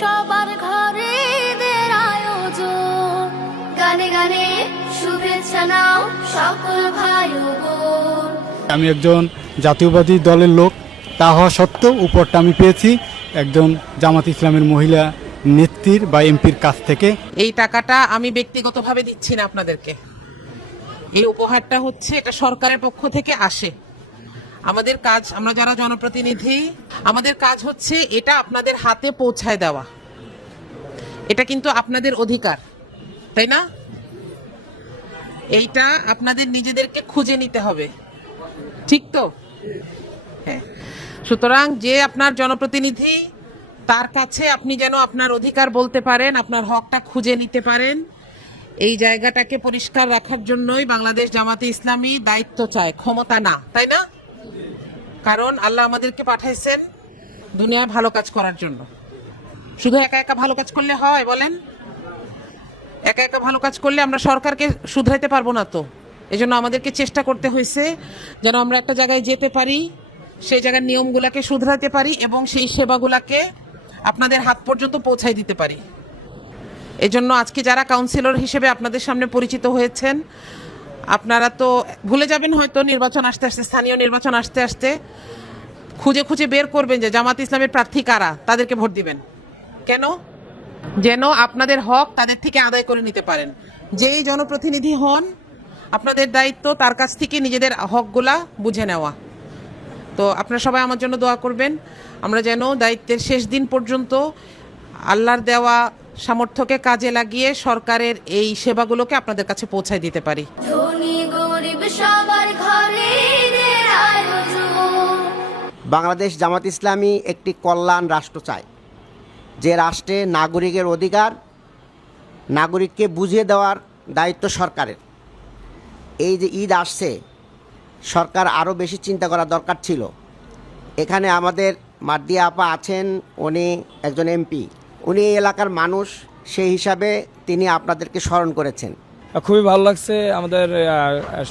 সবার ঘরে ঈদের আয়োজন, গানে গানে শুভেচ্ছা নাও সকল ভাই ও বোন। আমি একজন জাতীয়বাদী দলের লোক, তা হওয়া সত্ত্বেও উপরটা আমি পেয়েছি একজন জামাত ইসলামের মহিলা নেত্রীর বা এমপির কাছ থেকে। এই টাকাটা আমি ব্যক্তিগতভাবে দিচ্ছি না আপনাদেরকে, এই উপহারটা হচ্ছে এটা সরকারের পক্ষ থেকে আসে। আমাদের কাজ, আমরা যারা জনপ্রতিনিধি, আমাদের কাজ হচ্ছে এটা আপনাদের হাতে পৌঁছায় দেওয়া। এটা কিন্তু আপনাদের অধিকার, তাই না? এইটা আপনাদের নিজেদেরকে খুঁজে নিতে হবে, ঠিক তো? হ্যাঁ। সুতরাং যে আপনার জনপ্রতিনিধি, তার কাছে আপনি যেন আপনার অধিকার বলতে পারেন, আপনার হকটা খুঁজে নিতে পারেন, এই জায়গাটাকে পরিষ্কার রাখার জন্যই বাংলাদেশ জামাতে ইসলামী দায়িত্ব চায়, ক্ষমতা না, তাই না? কারণ আল্লাহ আমাদেরকে পাঠাইছেন দুনিয়ায় ভালো কাজ করার জন্য। শুধু একা একা ভালো কাজ করলে হয় বলেন? একা একা ভালো কাজ করলে আমরা সরকারকে শুধরাইতে পারবো না তো। এজন্য আমাদেরকে চেষ্টা করতে হয়েছে যেন আমরা একটা জায়গায় যেতে পারি, সেই জায়গার নিয়মগুলাকে শুধরাতে পারি এবং সেই সেবাগুলাকে আপনাদের হাত পর্যন্ত পৌঁছাই দিতে পারি। এজন্য আজকে যারা কাউন্সিলর হিসেবে আপনাদের সামনে পরিচিত হয়েছেন, আপনারা তো ভুলে যাবেন হয়তো, নির্বাচন আসতে আসতে, স্থানীয় নির্বাচন আসতে আসতে খুঁজে খুঁজে বের করবেন যে জামাত ইসলামের প্রার্থী কারা, তাদেরকে ভোট দিবেন। কেন? যেন আপনাদের হক তাদের থেকে আদায় করে নিতে পারেন। যেই জনপ্রতিনিধি হন, আপনাদের দায়িত্ব তার কাছ থেকে নিজেদের হকগুলা বুঝে নেওয়া। তো আপনারা সবাই আমার জন্য দোয়া করবেন, আমরা যেন দায়িত্বের শেষ দিন পর্যন্ত আল্লাহর দেওয়া সামর্থ্যকে কাজে লাগিয়ে সরকারের এই সেবাগুলোকে আপনাদের কাছে পৌঁছায় দিতে পারি। ধনী গরিব সবার ঘরে ঈদের আয়োজন। বাংলাদেশ জামাত ইসলামী একটি কল্যাণ রাষ্ট্র চায়, যে রাষ্ট্রে নাগরিকের অধিকার নাগরিককে বুঝিয়ে দেওয়ার দায়িত্ব সরকারের। এই যে ঈদ আসছে, সরকার আরও বেশি চিন্তা করা দরকার ছিল। এখানে আমাদের মার্দিয়া আপা আছেন, উনি একজন এমপি, উনি এই এলাকার মানুষ, সেই হিসাবে তিনি আপনাদেরকে স্মরণ করেছেন। খুবই ভালো লাগছে। আমাদের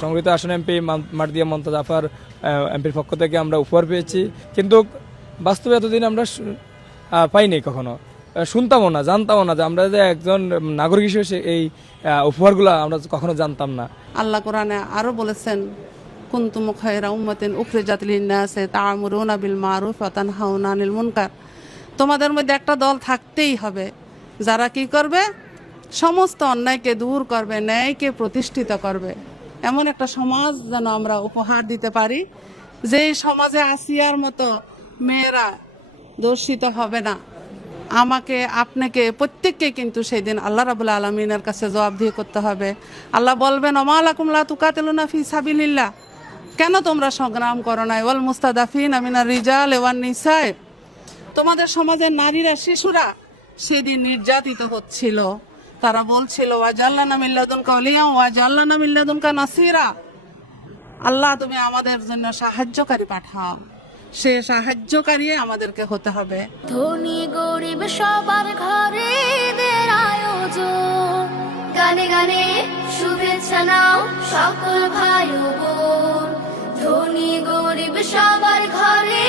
সংগৃহীত আসন এমপি মার্দিয়া মমতাজ আফার এমপির পক্ষ থেকে আমরা উপহার পেয়েছি, কিন্তু বাস্তবে এতদিন আমরা পাইনি, কখনো শুনতামও না, জানতামও না যে আমরা যে একজন নাগরিক হিসেবে এই উপহারগুলো আমরা কখনো জানতাম না। আল্লাহ কোরআনে আরো বলেছেন, কুনতুম খায়রা উম্মাতিন উখরিজাত লিন-নাসি তা'মুরুনা বিল মারুফ ওয়া তানহাউনা আনিল মুনকার। তোমাদের মধ্যে একটা দল থাকতেই হবে যারা কি করবে, সমস্ত অন্যায়কে দূর করবে, ন্যায়কে প্রতিষ্ঠিত করবে। এমন একটা সমাজ যেন আমরা উপহার দিতে পারি, যে সমাজে আসিয়ার মতো মেয়েরা দর্শিত হবে না। আমাকে, আপনাকে, প্রত্যেককে কিন্তু সেই দিন আল্লাহ রাব্বুল আলামিনের কাছে জবাবদিহি করতে হবে। আল্লাহ বলবেন, ওমা লাকুম লা তুকাতিলুনা ফি সাবিলিল্লাহ, কেন তোমরা সংগ্রাম করো না? ওয়াল মুস্তাদাফিনা মিনার রিজাল ওয়ান নিসা, তোমাদের সমাজের নারীরা, শিশুরা সেদিন নির্যাতিত হচ্ছিল। তারা বলছিল, ওয়া জাল্লানা মিন লাদুনকা ওয়ালিয়া ওয়া জাল্লানা মিন লাদুনকা নাসিরা, আল্লাহ তুমি আমাদের জন্য সাহায্যকারী পাঠাও। সে সাহায্যকারী আমাদেরকে হতে হবে। ধনী গরিব সবার ঘরে ঈদের আয়োজন, গানে গানে শুভেচ্ছা নাও সকল ভাই ও বোন। ধনী গরিব সবার ঘরে